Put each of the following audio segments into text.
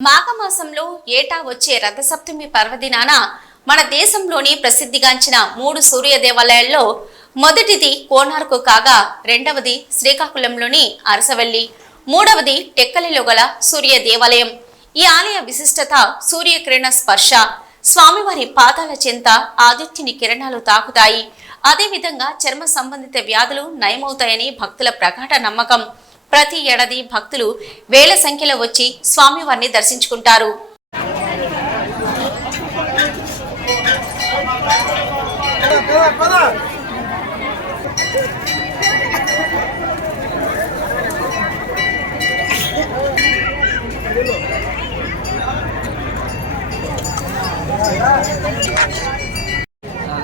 మాఘమాసంలో ఏటా వచ్చే రథసప్తమి పర్వదినాన మన దేశంలోని ప్రసిద్ధిగాంచిన మూడు సూర్య దేవాలయాల్లో మొదటిది కోనార్కు కాగా రెండవది శ్రీకాకుళంలోని అరసవల్లి మూడవది టెక్కలిలో గల సూర్య దేవాలయం ఈ ఆలయ విశిష్టత సూర్యకిరణ స్పర్శ స్వామివారి పాదాల చెంత ఆదిత్యుని కిరణాలు తాకుతాయి. అదేవిధంగా చర్మ సంబంధిత వ్యాధులు నయమవుతాయని భక్తుల ప్రగాఢ నమ్మకం. ప్రతి ఏడాది భక్తులు వేల సంఖ్యలో వచ్చి స్వామివారిని దర్శించుకుంటారు.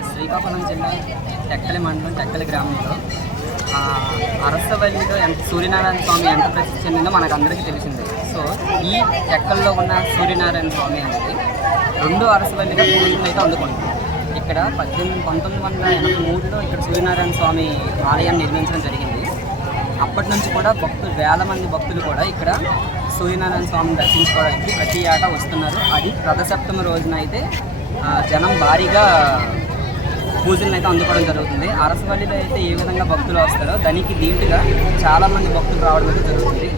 శ్రీకాకుళం జిల్లా టెక్కలి మండలం టెక్కలి గ్రామంలో అరసవల్లిలో ఎంత సూర్యనారాయణ స్వామి ఎంత ప్రసిద్ధి చెందిందో మనకు అందరికీ తెలిసిందే. సో ఈ చెక్కల్లో ఉన్న సూర్యనారాయణ స్వామి అనేది రెండు అరసవల్లిగా పూజలు అయితే అందుకుంటుంది ఇక్కడ పద్దెనిమిది పంతొమ్మిది వందల ఎనభై మూడులో ఇక్కడ సూర్యనారాయణ స్వామి ఆలయాన్ని నిర్మించడం జరిగింది. అప్పటి నుంచి కూడా భక్తులు వేల మంది భక్తులు కూడా ఇక్కడ సూర్యనారాయణ స్వామిని దర్శించుకోవడానికి ప్రతి ఏటా వస్తున్నారు. అది రథసప్తమి రోజున అయితే జనం భారీగా పూజలను అయితే అందుకోవడం జరుగుతుంది. అరసవల్లిలో అయితే ఏ విధంగా భక్తులు వస్తారో దానికి దీటుగా చాలామంది భక్తులు రావడం అయితే జరుగుతుంది.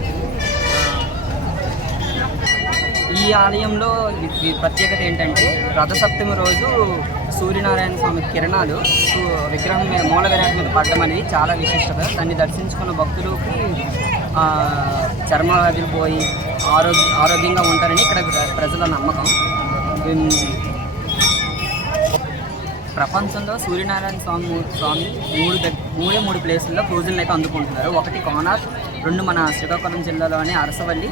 ఈ ఆలయంలో ప్రత్యేకత ఏంటంటే రథసప్తమి రోజు సూర్యనారాయణ స్వామి కిరణాలు విగ్రహం మీద మూల విరాట్ మీద పడడం అనేది చాలా విశిష్టత. దాన్ని దర్శించుకున్న భక్తులకి ఆ, చర్మ వ్యాధులు పోయి ఆరోగ్య ఆరోగ్యంగా ఉంటారని ఇక్కడ ప్రజల నమ్మకం. ప్రపంచంలో సూర్యనారాయణ స్వామి స్వామి మూడు దగ్- మూడే మూడు ప్లేసుల్లో పూజలను అయితే అందుకుంటున్నారు. ఒకటి కోనార్ రెండు మన శ్రీకాకుళం జిల్లాలోని అరసవల్లి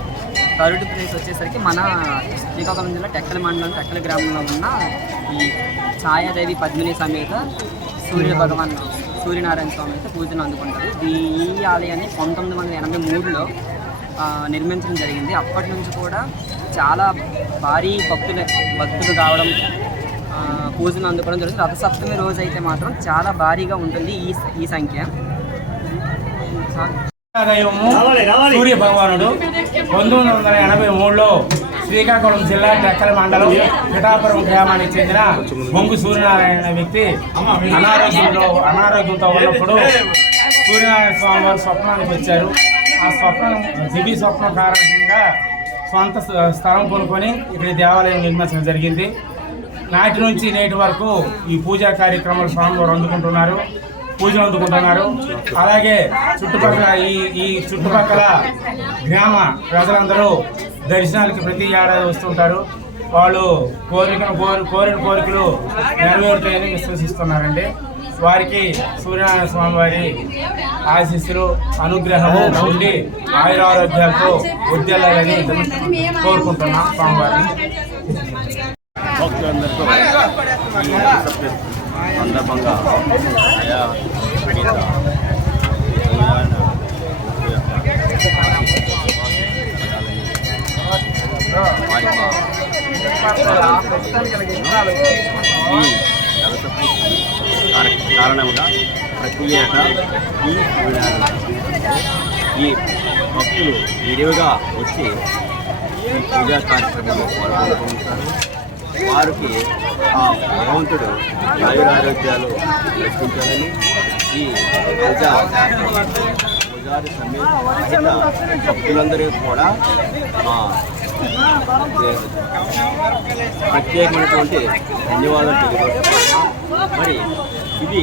థర్డ్ ప్లేస్ వచ్చేసరికి మన శ్రీకాకుళం జిల్లా టెక్కల మండలం టెక్కల గ్రామంలో ఉన్న ఈ ఛాయాదేవి పద్మిని సమేత సూర్య భగవాన్ సూర్యనారాయణ స్వామి అయితే పూజను అందుకుంటారు. ఈ ఆలయాన్ని పంతొమ్మిది వందల ఎనభై మూడులో నిర్మించడం జరిగింది. అప్పటి నుంచి కూడా చాలా భారీ భక్తులు భక్తులు కావడం పూజను అందుకోవడం జరుగుతుంది. రథసప్తమి రోజు అయితే మాత్రం చాలా భారీగా ఉంటుంది ఈ ఈ సంఖ్య. దైవము సూర్య భగవానుడు పంతొమ్మిది వందల ఎనభై మూడులో శ్రీకాకుళం జిల్లా టెక్కల మండలం పిఠాపురం గ్రామానికి చెందిన బొంగు సూర్యనారాయణ వ్యక్తి అనారోగ్యంలో అనారోగ్యంతో ఉన్నప్పుడు సూర్యనారాయణ స్వామి వారు స్వప్నానికి వచ్చారు. ఆ స్వప్నం దివి స్వప్నం కారణంగా సొంత స్థ- స్థలం కొనుక్కొని ఇక్కడ దేవాలయం నిర్మించడం జరిగింది. నాటి నుంచి నేటి వరకు ఈ పూజా కార్యక్రమాలు స్వామివారు అందుకుంటున్నారు పూజలు అందుకుంటున్నారు. అలాగే చుట్టుపక్కల ఈ ఈ చుట్టుపక్కల గ్రామ ప్రజలందరూ దర్శనాలకి ప్రతి ఏడాది వస్తుంటారు. వాళ్ళు కోరిక కోరి కోరిన కోరికలు నెరవేరుతాయని విశ్వసిస్తున్నారండి. వారికి సూర్యనారాయణ స్వామి వారి ఆశీస్సులు అనుగ్రహము ఉండి ఆయురారోగ్యాలతో ఉద్యోగాలని కోరుకుంటున్నాం స్వామివారిని. భక్తులందరితో ఈ సందర్భంగా వారి మా ఈ కారణంగా ప్రతి ఏటా ఈ ఈ భక్తులు విరివిగా వచ్చి ఈ పూజా కార్యక్రమంలో పాల్గొంటారు. వారికి ఆ భగవంతుడు ఆయురారోగ్యాలు రక్షించాలని ఈ ప్రజా పూజారి సమేత భక్తులందరూ కూడా ఆ, ప్రత్యేకమైనటువంటి ధన్యవాదాలు తెలియజేస్తున్నాను మరి ఇది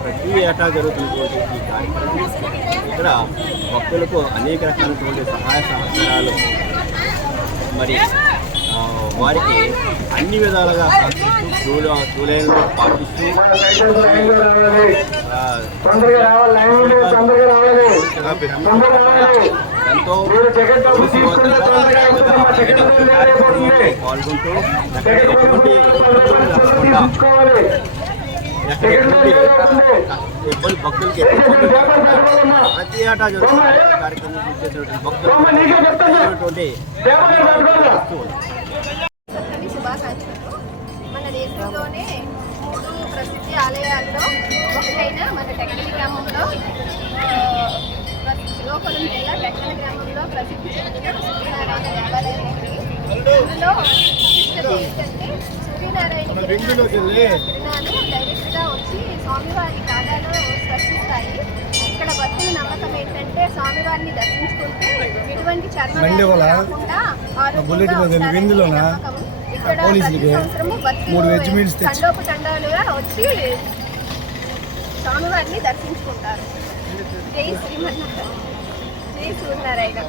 ప్రతి ఏటా జరుగుతున్నటువంటి ఈ కార్యక్రమం. ఇక్కడ భక్తులకు అనేక రకాలైనటువంటి సహాయ సహకారాలు. మరి వారికి అన్ని విధాలుగా చూడ చూడలేని పాటిస్తూ ఎంతో పాల్గొంటూ ఎటువంటి ఇబ్బంది భక్తులకి ప్రతి ఏటా జరుగుతున్న కార్యక్రమం చేసేటువంటి భక్తులు జిల్లాలోనే మూడు ప్రసిద్ధి ఆలయాల్లో ఒకటైన మన టెక్కల గ్రామంలో శ్రీకాకుళం జిల్లా టెక్కల గ్రామంలో ప్రసిద్ధి చెందిన సూర్యనారాయణ దేవాలయం అందులో విశిష్టత ఏంటంటే సూర్యనారాయణ కిరణాలు డైరెక్ట్గా వచ్చి స్వామివారి కాదాలో స్పర్శిస్తాయి. ఇక్కడ భక్తుల నమ్మకం ఏంటంటే స్వామివారిని దర్శించుకుంటే ఎటువంటి చర్మం కాకుండా ఆరోగ్యంగా ఉంటారని నమ్మకం ఇక్కడ ప్రతి సంవత్సరము భక్తులు తండోపు తండాలుగా వచ్చి స్వామివారిని దర్శించుకుంటారు. జై శ్రీమన్నారాయణ.